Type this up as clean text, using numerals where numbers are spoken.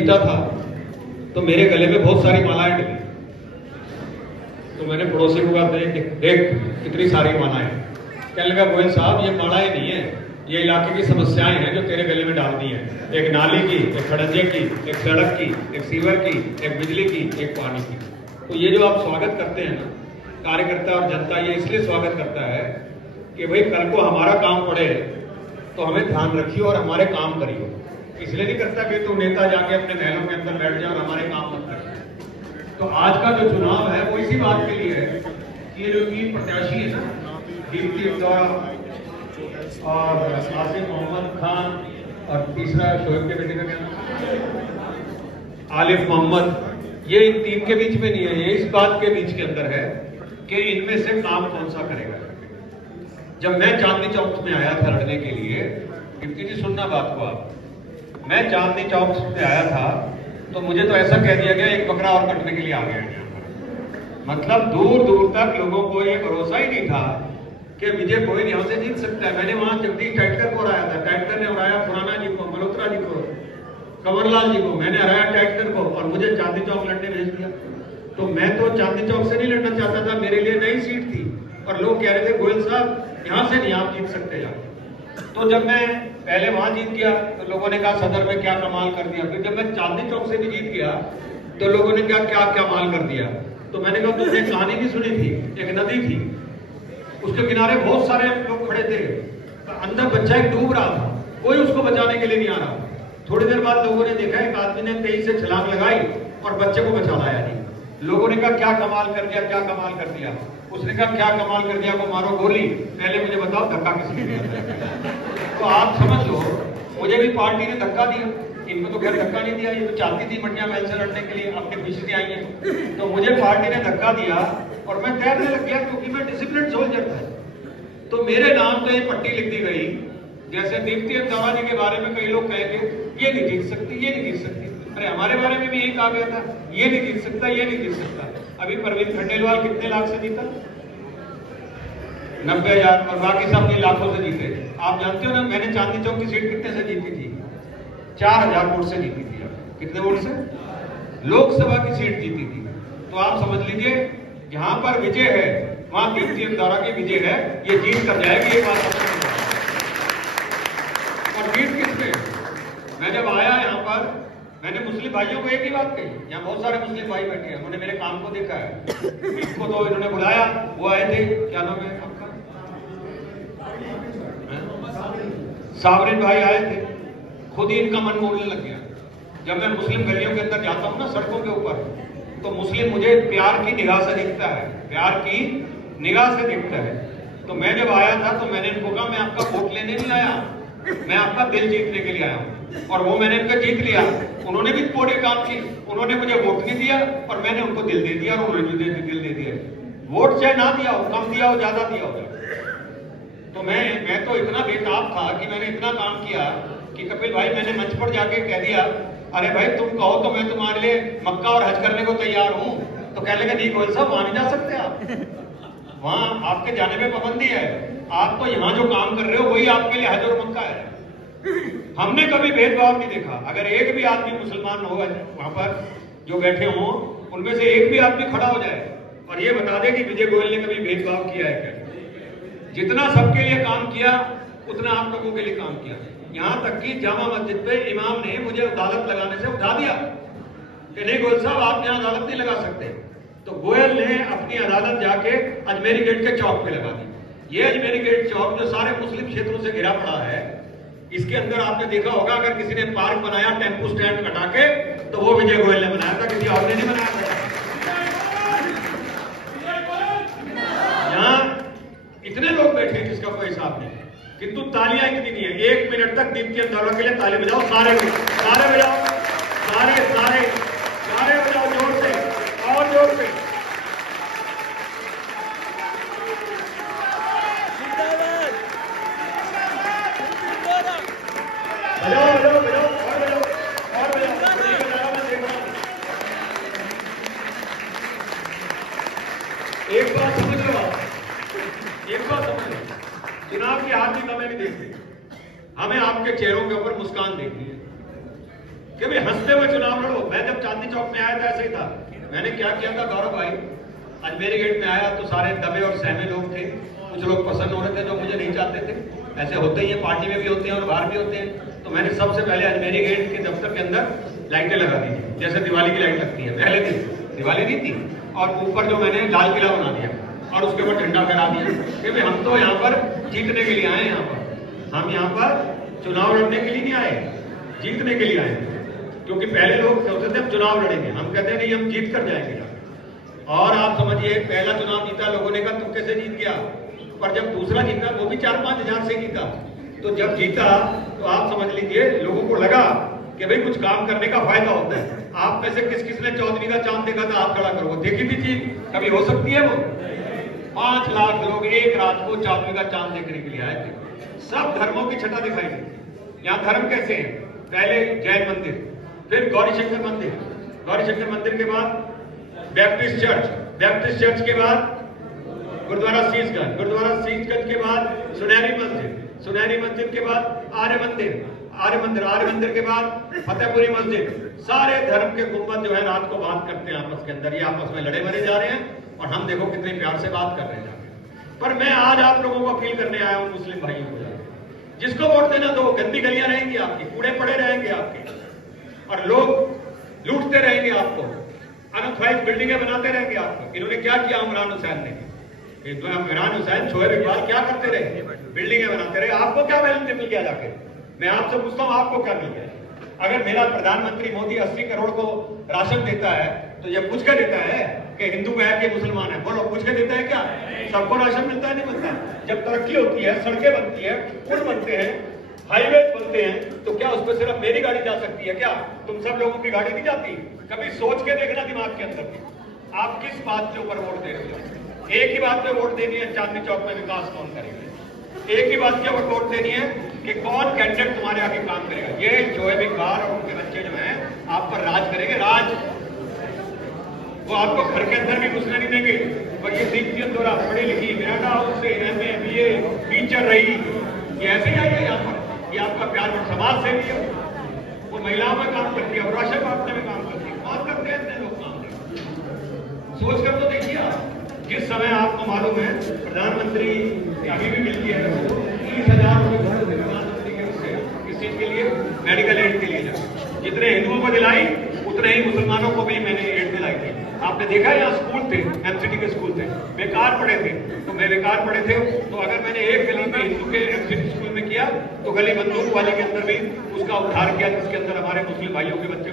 जीता था तो मेरे गले में बहुत सारी मालाएं डली। तो मैंने पड़ोसी को कहा देख कितनी सारी मालाएं। कहने लगा गोयल साहब ये मालाएं नहीं है, ये इलाके की समस्याएं हैं जो तेरे गले में डाल दी हैं। एक नाली की, एक खड़ंजे की, एक सड़क की, एक सीवर की, एक बिजली की, एक पानी की। तो ये जो आप स्वागत करते हैं ना, कार्यकर्ता और जनता ये इसलिए स्वागत करता है कि भाई कल को हमारा काम पड़े तो हमें ध्यान रखिए और हमारे काम करिए। इसलिए नहीं करता कि तुम नेता जाके अपने महलों के अंदर बैठ जाओ और हमारे काम मत करें। तो आज का जो चुनाव है वो इसी बात के लिए है कि ये जो 3 प्रत्याशी है ना, दीप्ति इंदौरा और आसिफ मोहम्मद खान और तीसरा शोएब के बेटे का क्या नाम, आलिफ मोहम्मद, ये इन 3 के बीच में नहीं है, ये इस बात के बीच के अंदर है कि इनमें से काम कौन सा करेगा। जब मैं चांदनी चौक में आया था लड़ने के लिए, दीप्ति जी सुनना बात को आप, मैं चांदनी चौक पे आया था तो मुझे तो ऐसा कह दिया गया एक बकरा और कटने के लिए आ गया। मतलब दूर दूर तक लोगों को ये भरोसा ही नहीं था कि विजय गोयल यहाँ से जीत सकता है। मैंने वहां जगदीश टैटकर को हराया था, टैटकर ने हराया खुराना जी को, मल्होत्रा जी को, कंवरलाल जी को, मैंने हराया टैटकर को और मुझे चांदनी चौक लड़ने भेज दिया। तो मैं तो चांदनी चौक से नहीं लड़ना चाहता था, मेरे लिए नई सीट थी और लोग कह रहे थे गोयल साहब यहाँ से नहीं आप जीत सकते यार। तो जब मैं पहले वहां जीत गया तो लोगों ने कहा सदर में क्या कमाल कर दिया। फिर जब मैं चांदनी चौक से भी जीत गया तो लोगों ने कहा क्या क्या माल कर दिया। तो मैंने कहा तुमने कहानी भी सुनी थी, एक नदी थी, उसके किनारे बहुत सारे लोग खड़े थे, अंदर बच्चा एक डूब रहा था, कोई उसको बचाने के लिए नहीं आ रहा। थोड़ी देर बाद लोगों ने देखा एक आदमी ने तेजी से छलांग लगाई और बच्चे को बचा लाया नहीं। लोगों ने कहा क्या कमाल कर दिया, क्या कमाल कर दिया। उसने कहा क्या कमाल कर दिया, वो मारो गोली, पहले मुझे बताओ धक्का किसने दिया। तो आप समझ लो मुझे भी पार्टी ने धक्का दिया, इनको तो खैर धक्का नहीं दिया, ये तो चाहती थी मटिया महल से लड़ने के लिए, अपने पिछली आई है। तो मुझे पार्टी ने धक्का दिया और मैं तैरने लग गया क्योंकि मैं डिसिप्लिन सोल्जर था। तो मेरे नाम तो ये पट्टी लिख दी गई, जैसे दीप्ति इंदौरा जी के बारे में कई लोग कहेंगे ये नहीं जीत सकती, ये नहीं जीत सकती। अरे हमारे बारे में भी यही कहा गया था, ये नहीं जीत सकता, ये नहीं जीत सकता। अभी परवीन खंडेलवाल कितने लाख से जीता? 90,000 और बाकी सब अपने लाखों से जीते। आप जानते हो ना मैंने चांदनी चौक की सीट कितने से जीती थी? 4,000 वोट से जीती थी। कितने वोट से? लोकसभा की सीट जीती थी। तो आप समझ लीजिए जहां पर विजय है वहां दीप्ति इंदौरा की विजय है, ये जीत कर जाएगी ये बात। और जीत किसमें? मैं जब आया यहाँ पर मैंने मुस्लिम भाइयों को एक ही बात कही, यहाँ बहुत सारे मुस्लिम भाई बैठे हैं, उन्होंने मेरे काम को देखा है, इनको तो इन्होंने बुलाया, वो आए थे, क्या नाम है आपका? साबरिन भाई आए थे, खुद ही इनका मन बोलने लग गया। जब मैं मुस्लिम गलियों के अंदर जाता हूँ ना सड़कों के ऊपर, तो मुस्लिम मुझे प्यार की निगाह से दिखता है, प्यार की निगाह से दिखता है। तो मैं जब आया था तो मैंने इनको कहा मैं आपका वोट लेने नहीं आया, मैं आपका दिल जीतने के लिए आया हूँ। और वो मैंने इनका जीत लिया। उन्होंने भी थोड़े काम किए, उन्होंने मुझे वोट नहीं दिया और मैंने उनको दिल दे दिया और उन्होंने मुझे दिल दे दिया। वोट चाहे ना दिया हो, कम दिया हो, ज्यादा दिया हो। तो मैं तो इतना बेताब था कि मैंने इतना काम किया कि कपिल भाई मैंने मंच पर जाके कह दिया अरे भाई तुम कहो तो मैं तुम्हारे लिए मक्का और हज करने को तैयार हूँ। तो कहने लगे नहीं गोयल साहब वहां नहीं जा सकते आप, वहां आपके जाने में पाबंदी है, आप तो यहाँ जो काम कर रहे हो वही आपके लिए हज और मक्का है। हमने कभी भेदभाव नहीं देखा। अगर एक भी आदमी मुसलमान होगा वहां पर जो बैठे हों उनमें से एक भी आदमी खड़ा हो जाए और ये बता दे कि विजय गोयल ने कभी भेदभाव किया है क्या? जितना सबके लिए काम किया उतना आप लोगों के लिए काम किया। यहां तक कि जामा मस्जिद पे इमाम ने मुझे अदालत लगाने से उठा दिया कि नहीं गोयल साहब आप यहाँ अदालत नहीं लगा सकते। तो गोयल ने अपनी अदालत जाके अजमेरी गेट के चौक पे लगा दी। ये अजमेरी गेट चौक जो सारे मुस्लिम क्षेत्रों से घिरा पड़ा है, इसके अंदर आपने देखा होगा अगर किसी ने पार्क बनाया टेम्पो स्टैंड हटा के तो वो विजय गोयल ने बनाया था, किसी और ने नहीं बनाया था। यहाँ इतने लोग बैठे हैं जिसका कोई हिसाब नहीं, किंतु तालियां इतनी नहीं है। 1 मिनट तक दीप्ति इंदौरा के लिए ताली बजाओ, सारे सारे बजाओ, सारे सारे सारे बजाओ जोर से और जोर से। बजाओ बजाओ बजाओ और बजाओ और बजाओ। एक बात समझ लो, एक बात समझ लो, चुनाव की हार जीत हमें भी देखनी है, हमें आपके चेहरों के ऊपर मुस्कान देखनी है। कि भाई हंसते हुए चुनाव लड़ो। मैं जब चांदनी चौक में आया था ऐसे ही था। मैंने क्या किया था गौरव भाई, अजमेरी गेट में आया तो सारे दबे और सहमे लोग थे, कुछ लोग पसंद हो रहे थे जो मुझे नहीं चाहते थे, ऐसे होते ही है, पार्टी में भी होते हैं और बाहर भी होते हैं। तो मैंने सबसे पहले अजमेरी गेट के दफ्तर के अंदर लाइटें लगा दी थी, जैसे दिवाली की लाइट लगती है। पहले दिन दिवाली नहीं थी, और ऊपर जो मैंने लाल किला बना दिया और उसके ऊपर झंडा फहरा दिया कि हम तो यहाँ पर जीतने के लिए आए हैं। यहाँ पर हम यहाँ पर चुनाव लड़ने के लिए नहीं आए, जीतने के लिए आए। क्योंकि पहले लोग सोचते थे हम चुनाव लड़ेंगे, हम कहते हैं नहीं हम जीत कर जाएंगे। और आप समझिए पहला चुनाव जीता, लोगों ने कहा तुम कैसे जीत गया, पर जब दूसरा जीता वो भी 4-5 हजार से जीता। तो जब जीता तो आप समझ लीजिए लोगों को लगा कि भाई कुछ काम करने का फायदा होता है। आप में से किस किस ने 14वीं का चांद देखा था, हाथ खड़ा करो। देखी थी चीज कभी हो सकती है वो? 5 लाख लोग एक रात को 14वीं का चांद देखने के लिए आए थे। सब धर्मों की छटा दिखाई दी। यहाँ धर्म कैसे है, पहले जैन मंदिर, फिर गौरी शंकर मंदिर, गौरी शंकर मंदिर के बाद बैप्टिस्ट चर्च, बैप्टिस्ट चर्च के बाद गुरुद्वारा शीशगंज, गुरुद्वारा शीशगंज के बाद सुनहरी मस्जिद, सुनहरी मस्जिद के बाद आर्य मंदिर, आर्य मंदिर, आर्य मंदिर के बाद फतेहपुरी मस्जिद। सारे धर्म के गुंबद जो है रात को बात करते हैं आपस के अंदर, ये आपस में लड़े मरे जा रहे हैं और हम देखो कितने प्यार से बात कर रहे हैं। पर मैं आज आप लोगों को अपील करने आया हूं, मुस्लिम भाइयों को, जिसको वोट देना दो, गंदी गलियां रहेंगी आपकी, कूड़े पड़े रहेंगे आपके, और लोग लूटते रहेंगे आपको, अनऑथराइज्ड बिल्डिंगें बनाते रहेंगे आपको। इन्होंने क्या किया इमरान हुसैन ने? इमरान हुसैन, शोएब इकबाल क्या करते रहे? बिल्डिंगें बनाते रहे। आपको क्या मिल गया जाके? मैं आपसे पूछता हूं आपको क्या मिल गया? अगर मेरा प्रधानमंत्री मोदी 80 करोड़ को राशन देता है तो ये पूछ के देता है कि हिंदू है कि मुसलमान है? बोलो, पूछ के देता है क्या? सबको राशन मिलता है? नहीं मिलता। जब तरक्की होती है, सड़कें बनती है, पुल बनते हैं, हाईवेज बनते हैं, तो क्या उस पर सिर्फ मेरी गाड़ी जा सकती है क्या? तुम सब लोगों की गाड़ी नहीं जाती? कभी सोच के देखना दिमाग के अंदर आप किस बात के ऊपर वोट दे रहे हो। एक ही बात पे वोट देनी है, चांदनी चौक में विकास कौन करेगा। एक ही बात के ऊपर वोट देनी है कि कौन कैंडिडेट तुम्हारे आगे काम करेगा। ये शोएब इकबाल और उनके बच्चे जो हैं आप पर राज करेंगे, राज। वो आपको घर के अंदर भी घुसने नहीं देंगे। और ये दीप्ति अंदोरा पढ़ी लिखी, मेरा हाउस से MA BA टीचर रही, ये ऐसे ही आई है यहाँ पर। ये आपका प्यार और समाज से भी है। वो महिलाओं में काम करती है और राशन बांटने में काम करती है। कौन करते हैं इतने लोग काम? सोच कर तो देखिए आप। जिस समय आपको मालूम है प्रधानमंत्री अभी भी मिलती है 30,000 रुपए प्रधानमंत्री के उससे किस चीज के लिए? मेडिकल एड के लिए। जितने हिंदुओं को दिलाई उतने ही मुसलमानों को भी मैंने एड दिलाई थी। आपने देखा यहाँ स्कूल थे, MCD के स्कूल थे, बेकार पड़े थे, तो मैं बेकार पड़े थे, तो अगर मैंने एक गली में हिंदू के MCD स्कूल में किया तो गली बंदूक वाले के अंदर भी उसका उद्धार किया, जिसके अंदर हमारे मुस्लिम भाइयों के बच्चे